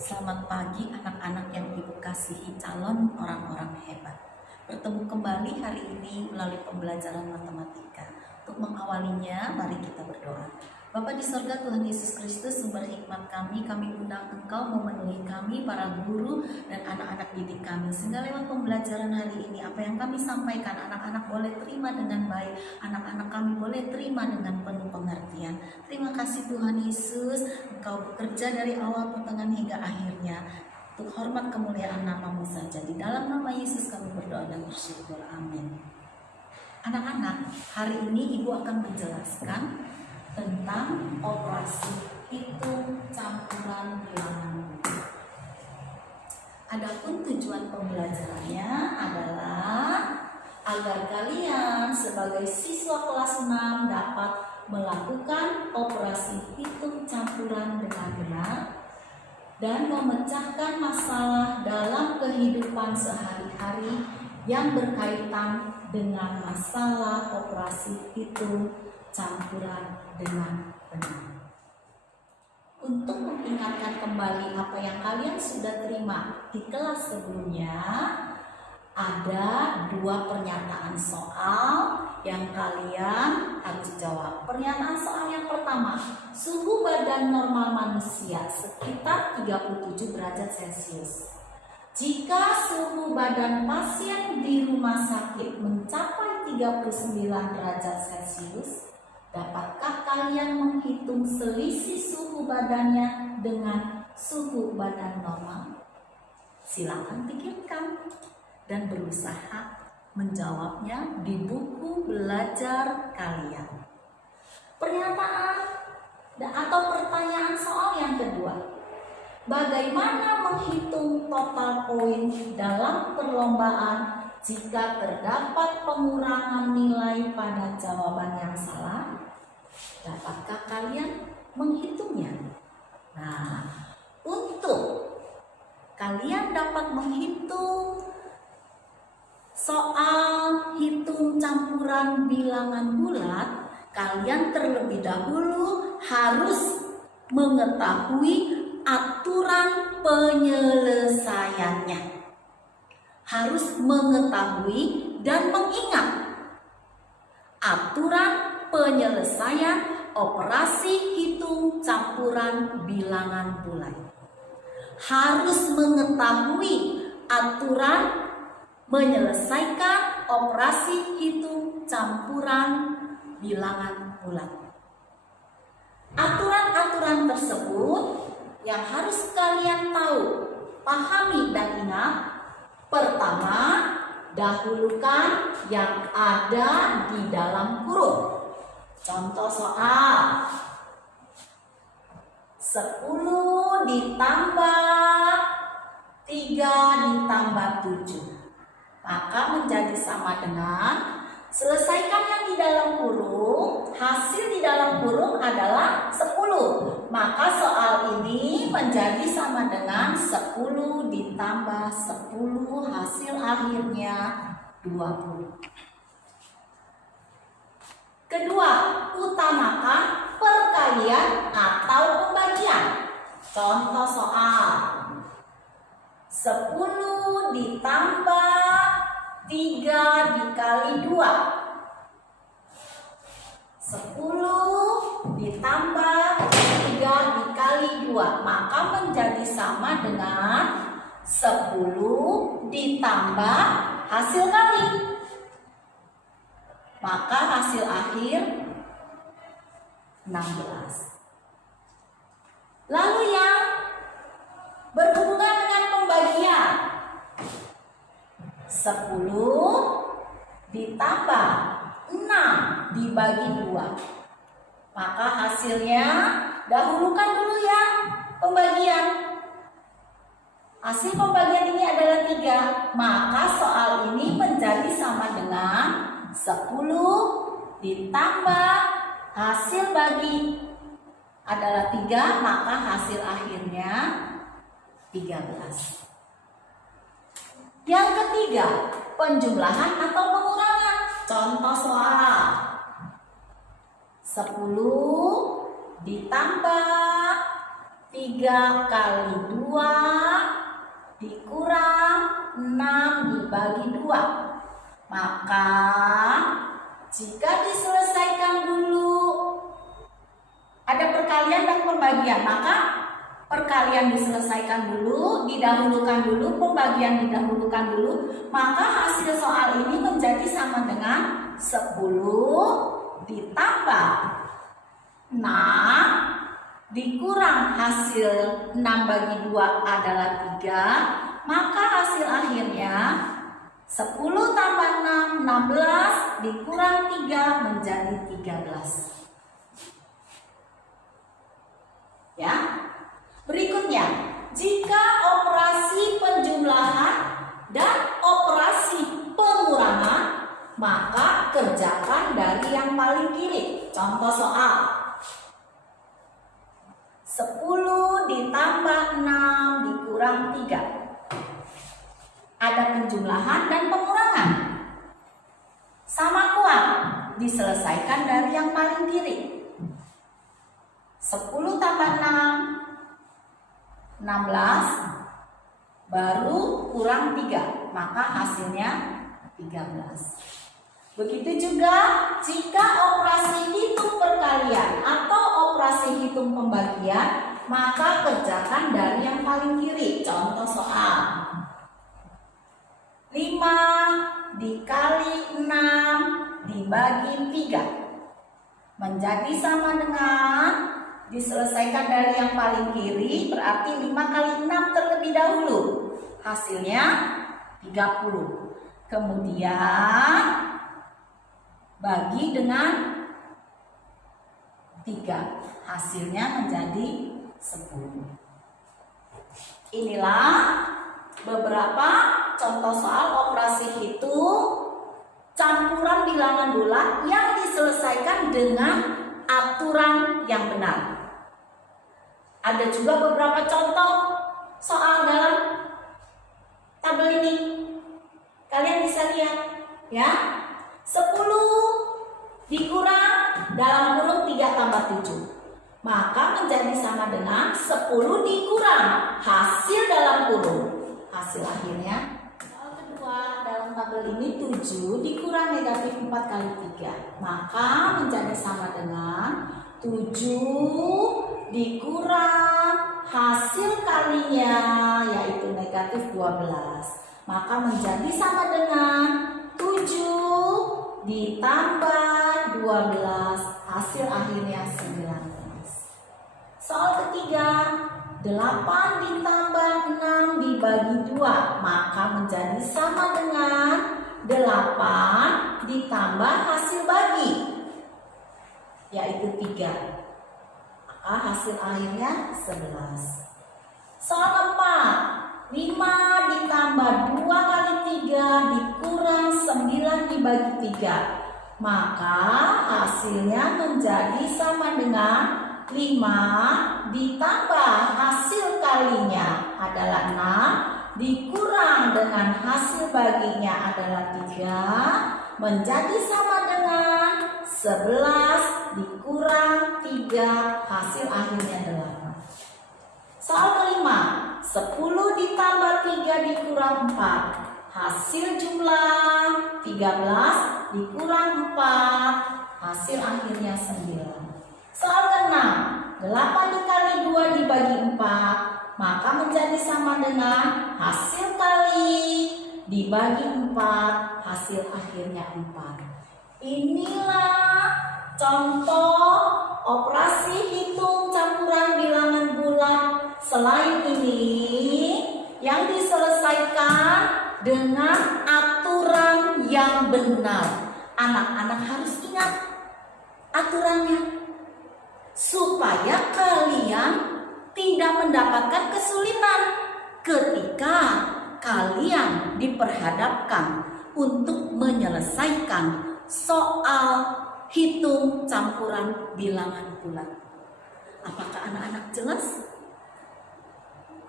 Selamat pagi anak-anak yang Ibu kasihi, calon orang-orang hebat. Bertemu kembali hari ini melalui pembelajaran matematika. Untuk mengawalinya, mari kita berdoa. Bapa di sorga, Tuhan Yesus Kristus, sumber hikmat kami undang Engkau memenuhi kami, para guru dan anak-anak didik kami. Sehingga lewat pembelajaran hari ini, apa yang kami sampaikan, anak-anak boleh terima dengan baik, anak-anak kami boleh terima dengan penuh pengertian. Terima kasih Tuhan Yesus, Engkau bekerja dari awal, pertengahan hingga akhirnya. Untuk hormat kemuliaan nama-Mu saja. Di dalam nama Yesus kami berdoa dan bersyukur. Amin. Anak-anak, hari ini Ibu akan menjelaskan tentang operasi hitung campuran bilangan. Adapun tujuan pembelajarannya adalah agar kalian sebagai siswa kelas 6 dapat melakukan operasi hitung campuran dengan benar dan memecahkan masalah dalam kehidupan sehari-hari yang berkaitan dengan masalah operasi hitung campuran dengan benar. Untuk mengingatkan kembali apa yang kalian sudah terima di kelas sebelumnya, ada 2 pernyataan soal yang kalian harus jawab. Pernyataan soal yang pertama, suhu badan normal manusia sekitar 37 derajat Celcius. Jika suhu badan pasien di rumah sakit mencapai 39 derajat Celcius, dapatkah kalian menghitung selisih suhu badannya dengan suhu badan normal? Silakan pikirkan dan berusaha menjawabnya di buku belajar kalian. Pernyataan atau pertanyaan soal yang kedua. Bagaimana menghitung total poin dalam perlombaan jika terdapat pengurangan nilai pada jawaban yang salah? Dapatkah kalian menghitungnya? Nah, untuk kalian dapat menghitung soal hitung campuran bilangan bulat, kalian terlebih dahulu harus mengetahui aturan penyelesaiannya. Harus mengetahui dan mengingat aturan penyelesaian operasi hitung campuran bilangan bulat. Harus mengetahui aturan menyelesaikan operasi hitung campuran bilangan bulat. Aturan-aturan tersebut yang harus kalian tahu, pahami dan ingat. Pertama, dahulukan yang ada di dalam kurung. Contoh soal 10 ditambah 3 ditambah 7, maka menjadi sama dengan selesaikan yang di dalam kurung. Hasil di dalam kurung adalah 10, maka soal ini menjadi sama dengan 10 ditambah 10, hasil akhirnya 20. Kedua, utamakan perkalian atau pembagian. Contoh soal 10 ditambah 3 dikali 2. 10 ditambah 3 dikali 2, maka menjadi sama dengan 10 ditambah hasil kali, maka hasil akhir 16. Lalu yang berhubungan dengan pembagian, 10 ditambah 6 dibagi 2, maka hasilnya dahulukan dulu ya pembagian. Hasil pembagian ini adalah 3, maka soal ini menjadi sama dengan 10 ditambah hasil bagi adalah 3, maka hasil akhirnya 13. Yang ketiga, penjumlahan atau pengurangan. Contoh soal 10 ditambah 3 kali 2 2 dikurang 6 dibagi 2. Maka jika diselesaikan dulu, ada perkalian dan pembagian, maka perkalian diselesaikan dulu, didahulukan dulu, pembagian didahulukan dulu, maka hasil soal ini menjadi sama dengan 10 ditambah 6 dikurang hasil 6 bagi 2 adalah 3, maka hasil akhirnya 10 tambah 6, 16 dikurang 3 menjadi 13. Ya. Berikutnya, jika operasi penjumlahan dan operasi pengurangan, maka kerjakan dari yang paling kiri. Contoh soal 10 ditambah 6 dikurang 3. Ada penjumlahan dan pengurangan. Sama kuat, diselesaikan dari yang paling kiri. 10 tambah 6, 16, baru kurang 3, maka hasilnya 13. Begitu juga jika operasi hitung perkalian atau operasi hitung pembagian, maka kerjakan dari yang paling kiri. Contoh soal 5 dikali 6 dibagi 3 menjadi sama dengan, diselesaikan dari yang paling kiri, berarti 5 kali 6 terlebih dahulu, hasilnya 30. Kemudian bagi dengan 3, hasilnya menjadi 10. Inilah beberapa contoh soal operasi hitung campuran bilangan bulat yang diselesaikan dengan aturan yang benar. Ada juga beberapa contoh soal dalam tabel ini. Kalian bisa lihat ya. 10 dikurang dalam kurung 3 tambah 7. Maka menjadi sama dengan 10 dikurang hasil dalam kurung. Hasil akhirnya soal kedua dalam tabel ini 7 dikurang negatif 4 kali 3. Maka menjadi sama dengan 7 dikurang hasil kalinya, yaitu negatif 12. Maka menjadi sama dengan 7 ditambah 12, hasil akhirnya 19. Soal ketiga, 8 ditambah 6 dibagi 2, maka menjadi sama dengan 8 ditambah hasil bagi, yaitu 3. Maka hasil akhirnya 11. Soal 4, 5 ditambah 2 kali 3 dikurang 9 dibagi 3. Maka hasilnya menjadi sama dengan 5 ditambah hasil kalinya adalah 6 dikurang dengan hasil baginya adalah 3 menjadi sama dengan 11 dikurang 3, hasil akhirnya 8. Soal kelima, 10 ditambah 3 dikurang 4, hasil jumlah 13 dikurang 4, hasil akhirnya 9. Soal ke-6, 8 dikali 2 dibagi 4, maka menjadi sama dengan hasil kali dibagi 4, hasil akhirnya 4. Inilah contoh operasi hitung campuran bilangan bulat. Selain ini yang diselesaikan dengan aturan yang benar. Anak-anak harus ingat aturannya supaya kalian tidak mendapatkan kesulitan ketika kalian diperhadapkan untuk menyelesaikan soal hitung campuran bilangan bulat. Apakah anak-anak jelas?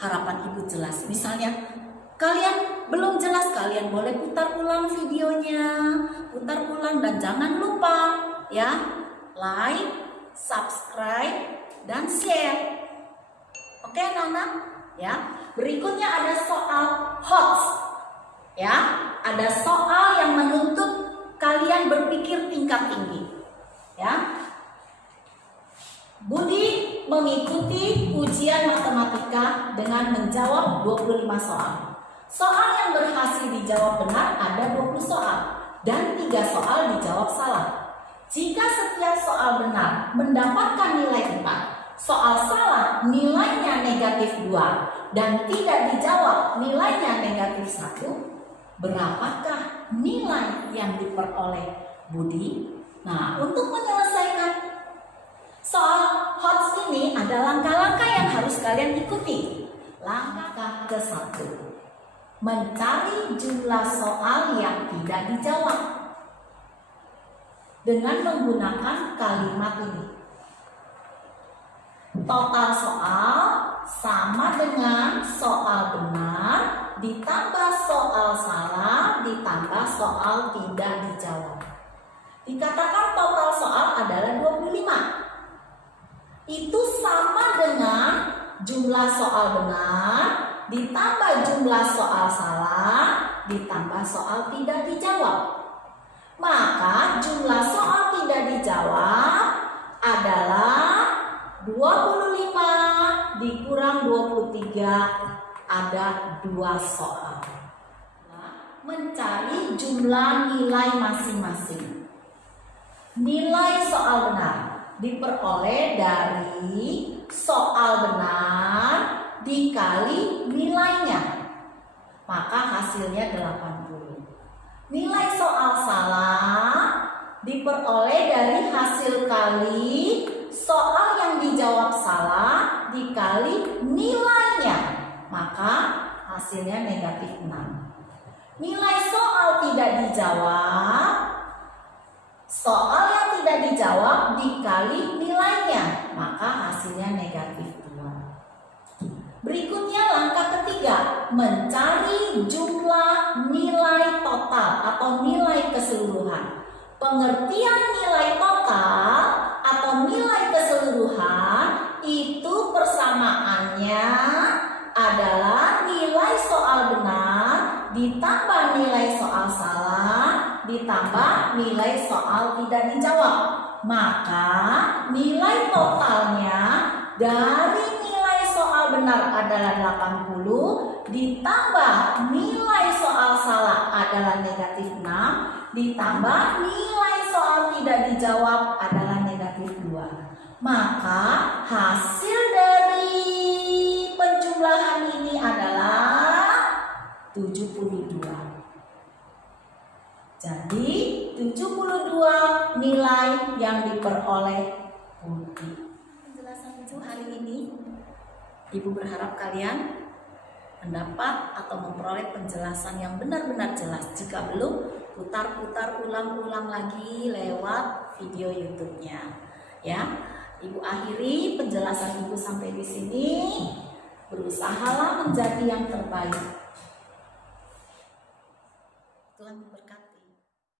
Harapan ibu jelas. Misalnya kalian belum jelas, kalian boleh putar ulang videonya, putar ulang, dan jangan lupa ya like, subscribe, dan share. Oke anak-anak Ya. Berikutnya ada soal HOTS. Ya, ada soal yang menuntut kalian berpikir tingkat tinggi. Ya. Budi mengikuti ujian matematika dengan menjawab 25 soal. Soal yang berhasil dijawab benar ada 20 soal dan 3 soal dijawab salah. Jika setiap soal benar mendapatkan nilai 4, soal salah nilainya negatif 2 dan tidak dijawab nilainya negatif 1, berapakah nilai yang diperoleh Budi? Nah, untuk menyelesaikan soal HOTS ini ada langkah-langkah yang harus kalian ikuti. Langkah ke-1, mencari jumlah soal yang tidak dijawab dengan menggunakan kalimat ini. Total soal sama dengan soal benar ditambah soal salah ditambah soal tidak dijawab. Dikatakan total soal adalah 25. Itu sama dengan jumlah soal benar ditambah jumlah soal salah ditambah soal tidak dijawab. Maka jumlah soal tidak dijawab adalah 25 dikurang 23, ada 2 soal. Mencari jumlah nilai masing-masing. Nilai soal benar diperoleh dari soal benar dikali nilainya, maka hasilnya 80. Nilai soal salah diperoleh dari hasil kali soal yang dijawab salah dikali nilainya, maka hasilnya negatif 6. Nilai soal tidak dijawab, soal yang tidak dijawab dikali nilainya, maka hasilnya negatif 2. Berikutnya langkah ketiga, mencari jumlah nilai total atau nilai keseluruhan. Pengertian nilai total atau nilai keseluruhan itu persamaannya adalah nilai soal benar ditambah nilai soal salah ditambah nilai soal tidak dijawab. Maka nilai totalnya dari nilai soal benar adalah 80 ditambah nilai soal salah adalah negatif 6 ditambah nilai soal tidak dijawab adalah negatif 2. Maka hasil dari penjumlahan ini adalah 72. Jadi 72 nilai yang diperoleh Budi. Penjelasan Ibu hari ini, Ibu berharap kalian mendapat atau memperoleh penjelasan yang benar-benar jelas. Jika belum, putar-putar ulang-ulang lagi lewat video YouTube-nya. Ya, Ibu akhiri penjelasan Ibu sampai di sini. Berusahalah menjadi yang terbaik.